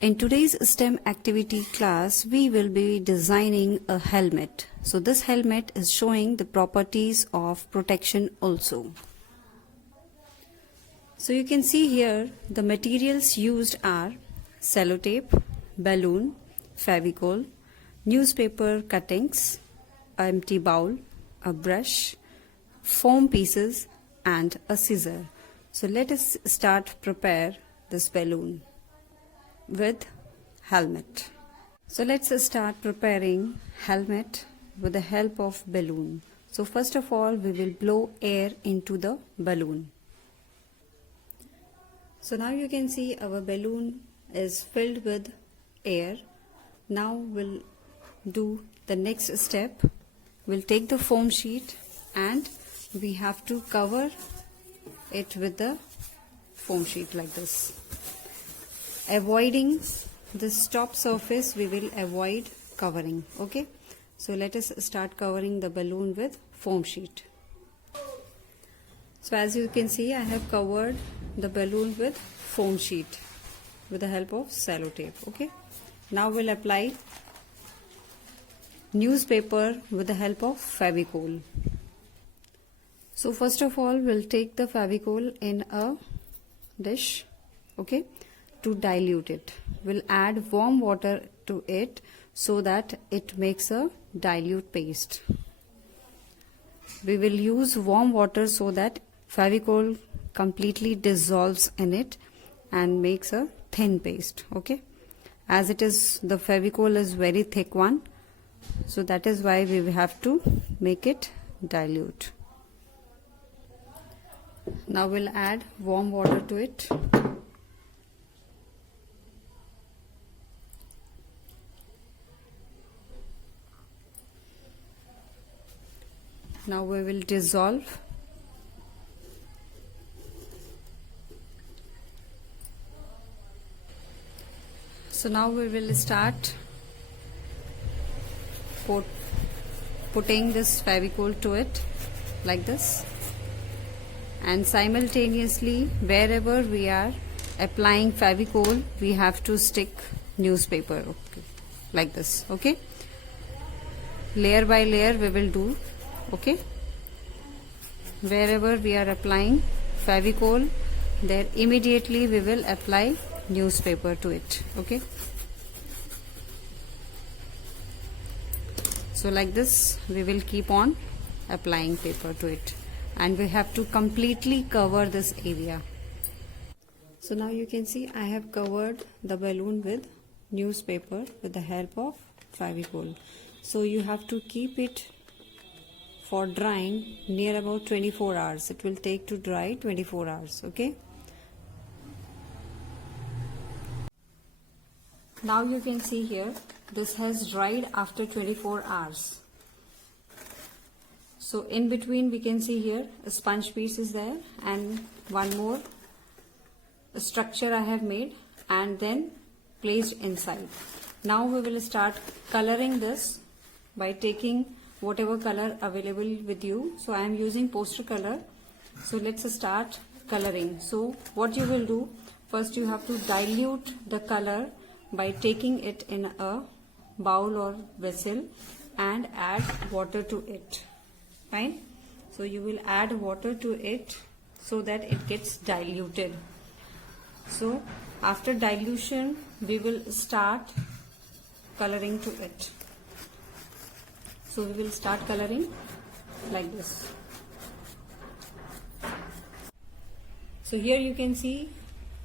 In today's STEM activity class, we will be designing a helmet. So this helmet is showing the properties of protection also. So you can see here the materials used are sellotape, balloon, Fevicol, newspaper cuttings, an empty bowl, a brush, foam pieces and a scissor. So let us start prepare this balloon with helmet. So let's start preparing helmet with the help of balloon. So first of all we will blow air into the balloon. So now you can see our balloon is filled with air. Now we'll do the next step. We'll take the foam sheet and we have to cover it with the foam sheet like this. Avoiding this top surface, we will avoid covering. Okay, so let us start covering the balloon with foam sheet. So as you can see, I have covered the balloon with foam sheet with the help of sellotape. Okay, now we'll apply newspaper with the help of Fevicol. So first of all we'll take the Fevicol in a dish. Okay, to dilute it, we'll add warm water to it so that it makes a dilute paste. We will use warm water so that Fevicol completely dissolves in it and makes a thin paste. Okay, as it is, the Fevicol is very thick one, so that is why we have to make it dilute. Now we'll add warm water to it. Now we will dissolve. So now we will start putting this Fevicol to it like this, and simultaneously wherever we are applying Fevicol we have to stick newspaper. Okay, like this. Okay, layer by layer we will do. Okay, wherever we are applying Fevicol, there immediately we will apply newspaper to it. Okay, so like this we will keep on applying paper to it, and we have to completely cover this area. So now you can see I have covered the balloon with newspaper with the help of Fevicol. So you have to keep it for drying near about 24 hours. It will take to dry 24 hours. Okay, now you can see here this has dried after 24 hours. So in between we can see here a sponge piece is there and one more structure I have made and then placed inside. Now we will start coloring this by taking whatever color available with you. So I am using poster color. So let's start coloring. So what you will do, first you have to dilute the color by taking it in a bowl or vessel and add water to it. Fine. So you will add water to it so that it gets diluted. So after dilution we will start coloring to it. So we will start coloring like this. So here you can see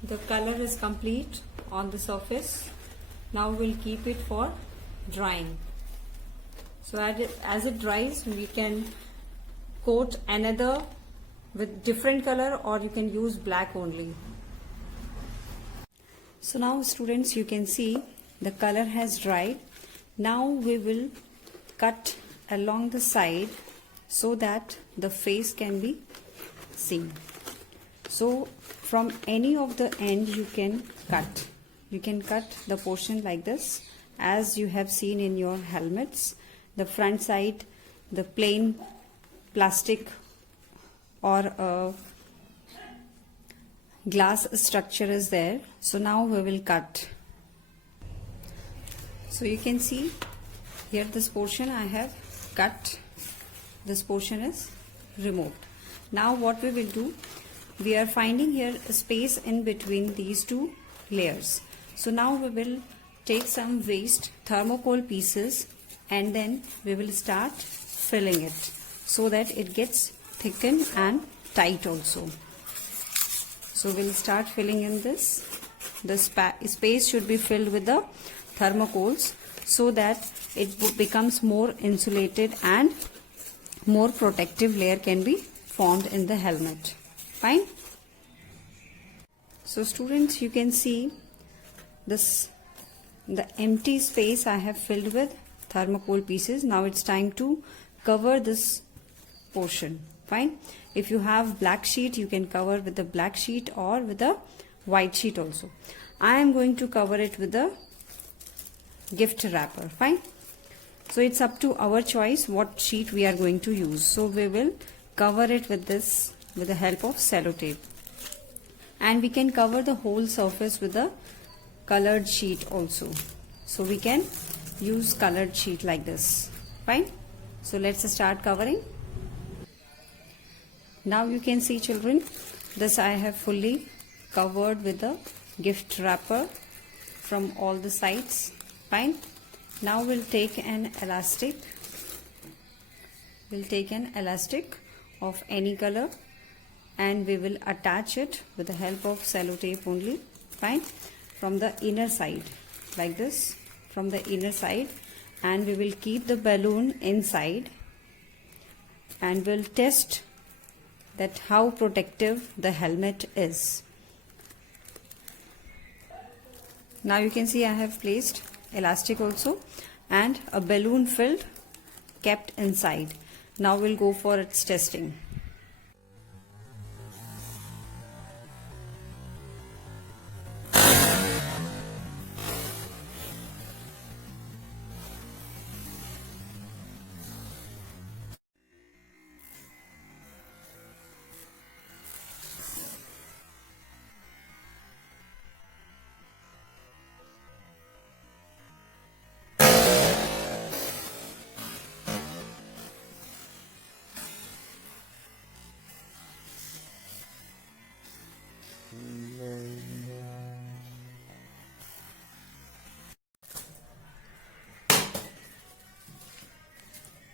the color is complete on the surface. Now we'll keep it for drying. So as it dries, we can coat another with different color, or you can use black only. So now students, you can see the color has dried. Now we will cut along the side so that the face can be seen. So from any of the end you can cut. You can cut the portion like this, as you have seen in your helmets. The front side, the plain plastic or a glass structure is there. So now we will cut So you can see here this portion I have cut, this portion is removed. Now what we will do, we are finding here a space in between these two layers. So now we will take some waste thermocol pieces and then we will start filling it so that it gets thickened and tight also. So we'll start filling in this. The space should be filled with the thermocols so that it becomes more insulated and more protective layer can be formed in the helmet. Fine. So students, you can see this, the empty space I have filled with thermocol pieces. Now it's time to cover this portion. Fine. If you have black sheet, you can cover with the black sheet or with a white sheet also. I am going to cover it with a gift wrapper. Fine. So it's up to our choice what sheet we are going to use. So we will cover it with this with the help of sellotape. And we can cover the whole surface with a colored sheet also. So we can use colored sheet like this. Fine. So let's start covering. Now you can see, children, this I have fully covered with the gift wrapper from all the sides. Fine. Now we'll take an elastic. We'll take an elastic of any color and we will attach it with the help of sellotape only. Fine. From the inner side like this, from the inner side, and we will keep the balloon inside and we'll test that how protective the helmet is. Now you can see I have placed elastic also and a balloon filled kept inside. Now we'll go for its testing.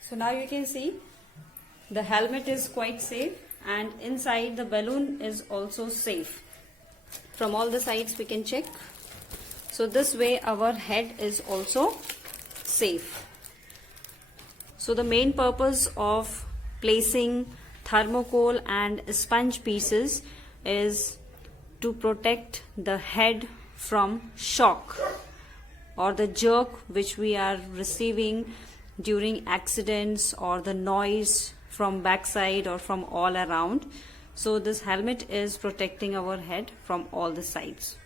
So now you can see the helmet is quite safe and inside the balloon is also safe. From all the sides we can check. So this way our head is also safe. So the main purpose of placing thermocol and sponge pieces is to protect the head from shock or the jerk which we are receiving during accidents or the noise from backside or from all around. So this helmet is protecting our head from all the sides.